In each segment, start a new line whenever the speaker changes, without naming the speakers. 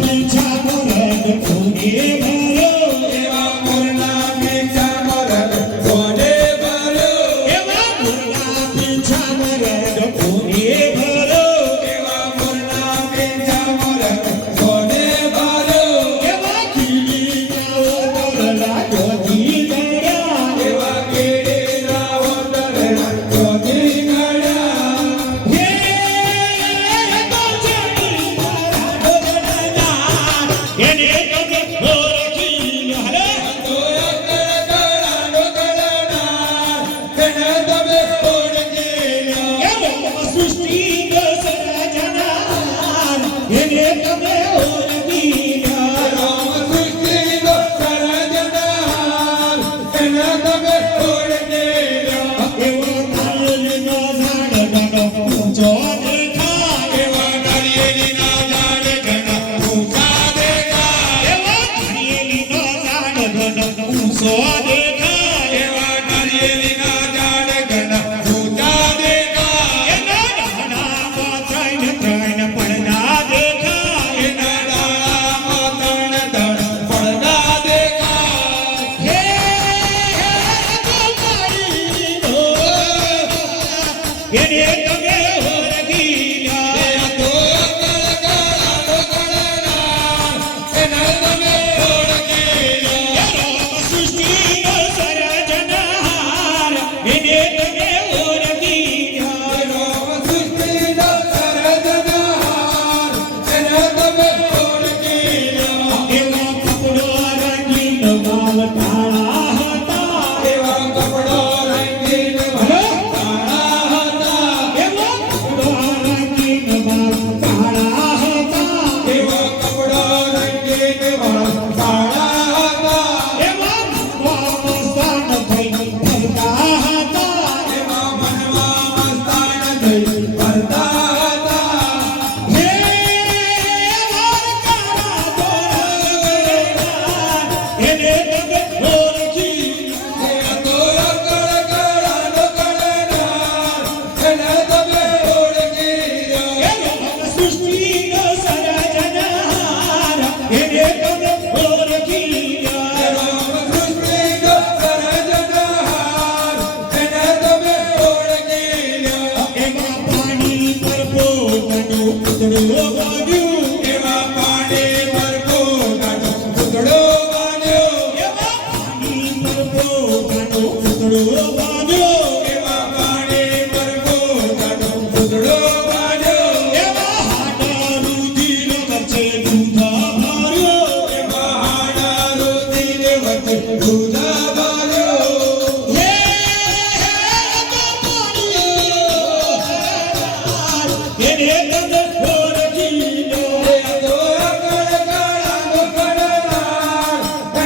পিছা মোরা એને તમે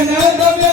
Nana,